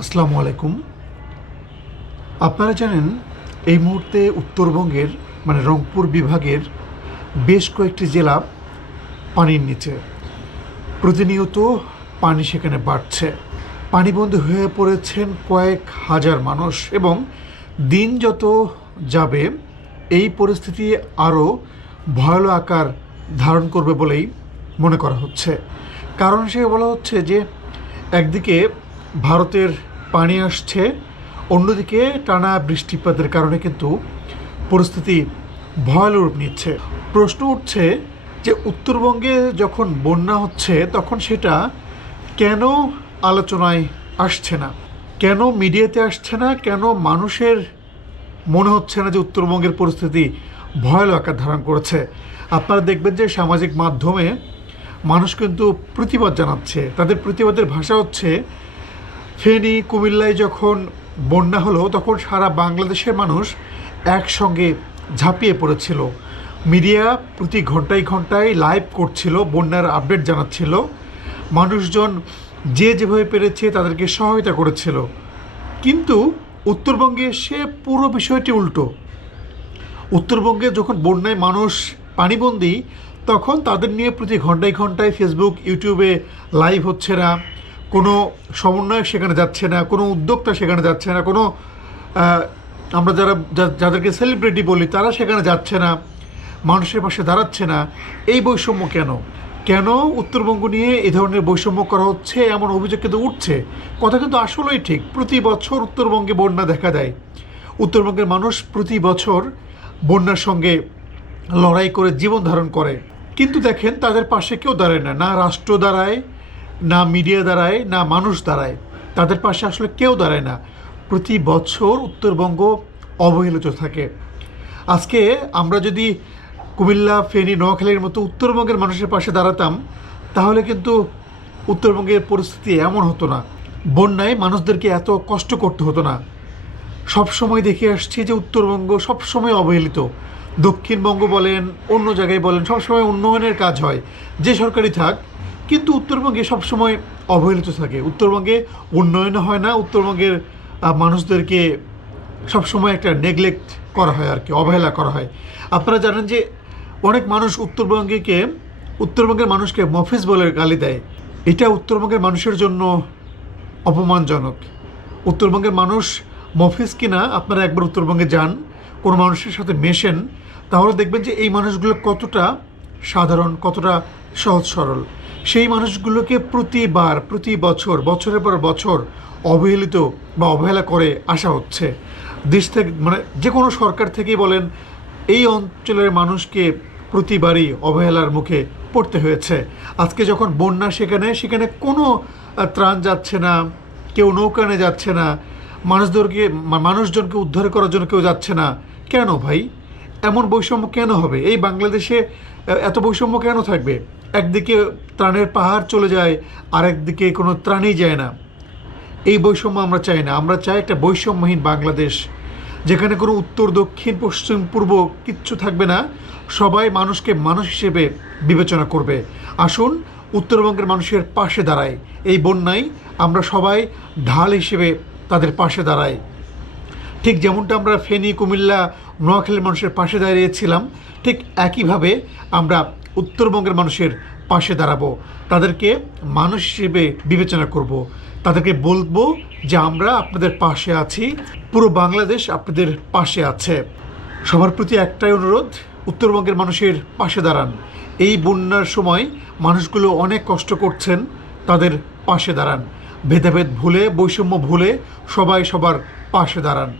আসসালামু আলাইকুম। আপনারা জানেন, এই মুহূর্তে উত্তরবঙ্গের মানে রংপুর বিভাগের বেশ কয়েকটি জেলা পানির নিচে। প্রতিনিয়ত পানি সেখানে বাড়ছে। পানিবন্দী হয়ে পড়েছেন কয়েক হাজার মানুষ এবং দিন যত যাবে, এই পরিস্থিতি আরও ভয়ালো আকার ধারণ করবে বলেই মনে করা হচ্ছে। কারণ হিসেবে বলা হচ্ছে যে, একদিকে ভারতের পানি আসছে। অন্যদিকে টানা বৃষ্টিপাতের কারণে কিন্তু পরিস্থিতি ভয়াল রূপ নিচ্ছে। প্রশ্ন উঠছে যে উত্তরবঙ্গে যখন বন্যা হচ্ছে, তখন সেটা কেন আলোচনায় আসছে না? কেন মিডিয়াতে আসছে না? কেন মানুষের মনে হচ্ছে না যে উত্তরবঙ্গের পরিস্থিতি ভয়াল আকার ধারণ করেছে? আপনারা দেখবেন যে সামাজিক মাধ্যমে মানুষ কিন্তু প্রতিবাদ জানাচ্ছে। তাদের প্রতিবাদের ভাষা হচ্ছে ফেনী, কুমিল্লায় যখন বন্যা হলো, তখন সারা বাংলাদেশের মানুষ একসঙ্গে ঝাঁপিয়ে পড়েছিল। মিডিয়া প্রতি ঘন্টায় ঘন্টায় লাইভ করছিল, বন্যার আপডেট জানাচ্ছিল। মানুষজন যে যেভাবে পেরেছে তাদেরকে সহায়তা করেছিল। কিন্তু উত্তরবঙ্গে সে পুরো বিষয়টি উল্টো। উত্তরবঙ্গে যখন বন্যায় মানুষ পানিবন্দী, তখন তাদের নিয়ে প্রতি ঘন্টায় ঘন্টায় ফেসবুক ইউটিউবে লাইভ হচ্ছে না কোনো সমন্বয়ক সেখানে যাচ্ছে না, কোনো উদ্যোক্তা সেখানে যাচ্ছে না, কোনো আমরা যারা যাদেরকে সেলিব্রিটি বলি, তারা সেখানে যাচ্ছে না, মানুষের পাশে দাঁড়াচ্ছে না। এই বৈষম্য কেন? কেন উত্তরবঙ্গ নিয়ে এ ধরনের বৈষম্য করা হচ্ছে? এমন অভিযোগ কিন্তু উঠছে। কথা কিন্তু আসলেই ঠিক। প্রতি বছর উত্তরবঙ্গে বন্যা দেখা দেয়। উত্তরবঙ্গের মানুষ প্রতি বছর বন্যার সঙ্গে লড়াই করে জীবন ধারণ করে। কিন্তু দেখেন, তাদের পাশে কেউ দাঁড়ায় না। না রাষ্ট্র দাঁড়ায় না মিডিয়া দাঁড়ায় না মানুষ দাঁড়ায় তাদের পাশে আসলে কেউ দাঁড়ায় না। প্রতি বছর উত্তরবঙ্গ অবহেলিত থাকে। আজকে আমরা যদি কুমিল্লা, ফেনী, নোয়াখালীর মতো উত্তরবঙ্গের মানুষের পাশে দাঁড়াতাম, তাহলে কিন্তু উত্তরবঙ্গের পরিস্থিতি এমন হতো না। বন্যায় মানুষদেরকে এত কষ্ট করতে হতো না। সব সময় দেখে আসছি যে উত্তরবঙ্গ সব সময় অবহেলিত। দক্ষিণবঙ্গ বলেন, অন্য জায়গায় বলেন, সব সময় উন্নয়নের কাজ হয়। যে সরকারি থাক কিন্তু উত্তরবঙ্গে সব সময় অবহেলিত থাকে। উত্তরবঙ্গে উন্নয়ন হয় না, উত্তরবঙ্গের মানুষদেরকে সবসময় একটা নেগলেক্ট করা হয় আর কি, অবহেলা করা হয়। আপনারা জানেন যে অনেক মানুষ উত্তরবঙ্গেকে, উত্তরবঙ্গের মানুষকে মফিজ বলে গালি দেয়। এটা উত্তরবঙ্গের মানুষের জন্য অপমানজনক। উত্তরবঙ্গের মানুষ মফিজ কিনা, আপনারা একবার উত্তরবঙ্গে যান, কোনো মানুষের সাথে মেশেন, তাহলে দেখবেন যে এই মানুষগুলো কতটা সাধারণ, কতটা সহজ সরল। সেই মানুষগুলোকে প্রতিবার, প্রতি বছর, বছরের পর বছর অবহেলিত বা অবহেলা করে আসা হচ্ছে। দেশ থেকে মানে যে কোনো সরকার থেকেই বলেন, এই অঞ্চলের মানুষকে প্রতিবারই অবহেলার মুখে পড়তে হয়েছে। আজকে যখন বন্যা সেখানে সেখানে কোনো ত্রাণ যাচ্ছে না, কেউ নৌকানে যাচ্ছে না, মানুষদেরকে মানুষজনকে উদ্ধার করার জন্য কেউ যাচ্ছে না। কেন ভাই? এমন বৈষম্য কেন হবে? এই বাংলাদেশে এত বৈষম্য কেন থাকবে? একদিকে ত্রাণের পাহাড় চলে যায় আর একদিকে কোনো ত্রাণই যায় না। এই বৈষম্য আমরা চাই না। আমরা চাই একটা বৈষম্যহীন বাংলাদেশ, যেখানে কোনো উত্তর, দক্ষিণ, পশ্চিম, পূর্ব কিচ্ছু থাকবে না। সবাই মানুষকে মানুষ হিসেবে বিবেচনা করবে। আসুন, উত্তরবঙ্গের মানুষের পাশে দাঁড়ায় এই বন্যায় আমরা সবাই ঢাল হিসেবে তাদের পাশে দাঁড়াই। ঠিক যেমনটা আমরা ফেনী, কুমিল্লা, নোয়াখালীর মানুষের পাশে দাঁড়িয়েছিলাম, ঠিক একইভাবে আমরা উত্তরবঙ্গের মানুষের পাশে দাঁড়াবো। তাদেরকে মানুষ হিসেবে বিবেচনা করব। তাদেরকে বলব যে আমরা আপনাদের পাশে আছি, পুরো বাংলাদেশ আপনাদের পাশে আছে। সবার প্রতি একটাই অনুরোধ, উত্তরবঙ্গের মানুষের পাশে দাঁড়ান। এই বন্যার সময় মানুষগুলো অনেক কষ্ট করছেন, তাদের পাশে দাঁড়ান। ভেদাভেদ ভুলে, বৈষম্য ভুলে সবাই সবার পাশে দাঁড়ান।